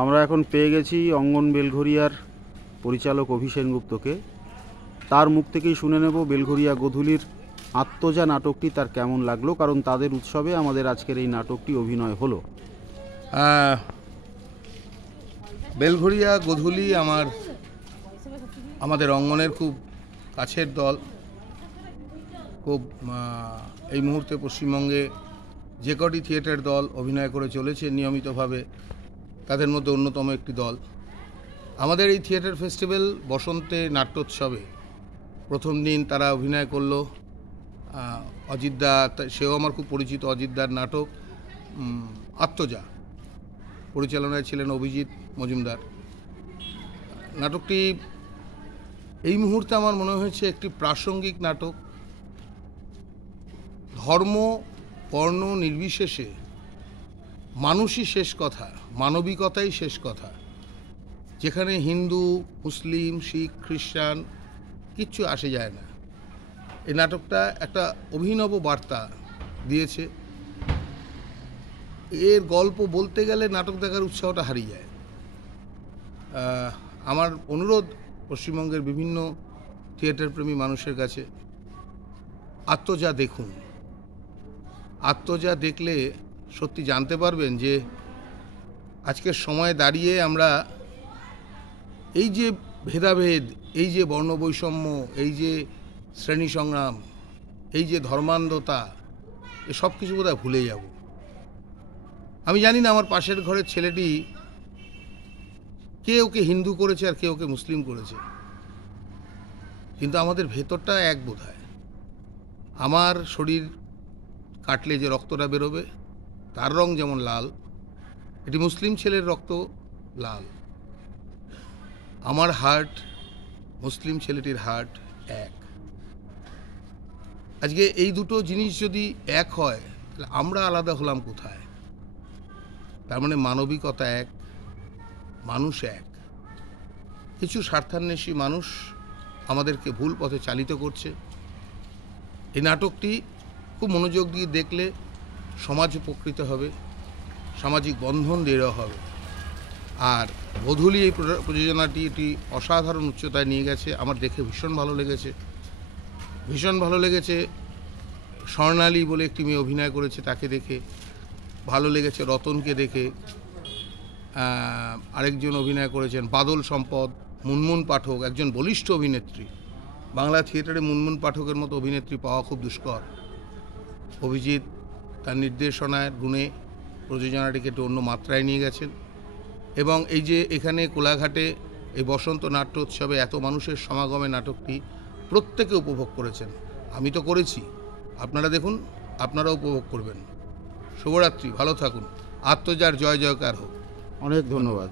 আমরা এখন পেয়ে গেছি অঙ্গন বেলঘরিয়ার পরিচালক অভিষেক গুপ্তকে। তার মুখ থেকেই শুনে নেব বেলঘরিয়া গোধূলির আত্মজা নাটকটি তার কেমন লাগলো, কারণ তাদের উৎসবে আমাদের আজকের এই নাটকটি অভিনয় হলো। বেলঘরিয়া গোধূলি আমাদের অঙ্গনের খুব কাছের দল। খুব এই মুহূর্তে পশ্চিমবঙ্গে যে কটি থিয়েটার দল অভিনয় করে চলেছে নিয়মিতভাবে, তাদের মধ্যে অন্যতম একটি দল। আমাদের এই থিয়েটার ফেস্টিভ্যাল বসন্তে নাট্যোৎসবে প্রথম দিন তারা অভিনয় করলো অজিতদা, সেও আমার খুব পরিচিত, অজিতদার নাটক আত্মজা। পরিচালনায় ছিলেন অভিজিৎ মজুমদার। নাটকটি এই মুহূর্তে আমার মনে হয়েছে একটি প্রাসঙ্গিক নাটক। ধর্ম বর্ণ নির্বিশেষে মানুষই শেষ কথা, মানবিকতাই শেষ কথা। যেখানে হিন্দু, মুসলিম, শিখ, খ্রিস্টান কিচ্ছু আসে যায় না। এই নাটকটা একটা অভিনব বার্তা দিয়েছে। এর গল্প বলতে গেলে নাটক দেখার উৎসাহটা হারিয়ে যায়। আমার অনুরোধ পশ্চিমবঙ্গের বিভিন্ন থিয়েটার প্রেমী মানুষের কাছে, আত্মজা দেখুন। আত্মজা দেখলে সত্যি জানতে পারবেন যে আজকের সময়ে দাঁড়িয়ে আমরা এই যে ভেদাভেদ, এই যে বর্ণবৈষম্য, এই যে শ্রেণী সংগ্রাম, এই যে ধর্মান্ধতা, এসব কিছু বোধহয় ভুলে যাব। আমি জানি না আমার পাশের ঘরের ছেলেটি কে ওকে হিন্দু করেছে আর কে ওকে মুসলিম করেছে, কিন্তু আমাদের ভেতরটা এক বোধহয়। আমার শরীর কাটলে যে রক্তটা বেরোবে তার রং যেমন লাল, এটি মুসলিম ছেলের রক্ত লাল। আমার হার্ট, মুসলিম ছেলেটির হার্ট এক। আজকে এই দুটো জিনিস যদি এক হয় তাহলে আমরা আলাদা হলাম কোথায়? তার মানে মানবিকতা এক, মানুষ এক। কিছু স্বার্থান্বেষী মানুষ আমাদেরকে ভুল পথে চালিত করছে। এই নাটকটি খুব মনোযোগ দিয়ে দেখলে সমাজ উপকৃত হবে, সামাজিক বন্ধন দৃঢ় হবে। আর গোধূলি এই প্রযোজনাটি এটি অসাধারণ উচ্চতায় নিয়ে গেছে। আমার দেখে ভীষণ ভালো লেগেছে, ভীষণ ভালো লেগেছে। স্বর্ণালী বলে একটি মেয়ে অভিনয় করেছে, তাকে দেখে ভালো লেগেছে। রতনকে দেখে আরেকজন অভিনয় করেছেন বাদল সম্পদ, মুনমুন পাঠক, একজন বলিষ্ঠ অভিনেত্রী। বাংলা থিয়েটারে মুনমুন পাঠকের মতো অভিনেত্রী পাওয়া খুব দুষ্কর। অভিজিৎ তার নির্দেশনায় গুণে প্রযোজনাটিকে একটু অন্য মাত্রায় নিয়ে গেছেন। এবং এই যে এখানে কোলাঘাটে এই বসন্ত নাট্য উৎসবে এত মানুষের সমাগমে নাটকটি প্রত্যেকে উপভোগ করেছেন। আমি তো করেছি, আপনারা দেখুন, আপনারাও উপভোগ করবেন। শুভরাত্রি, ভালো থাকুন। আত্মজার জয় জয়কার হোক। অনেক ধন্যবাদ।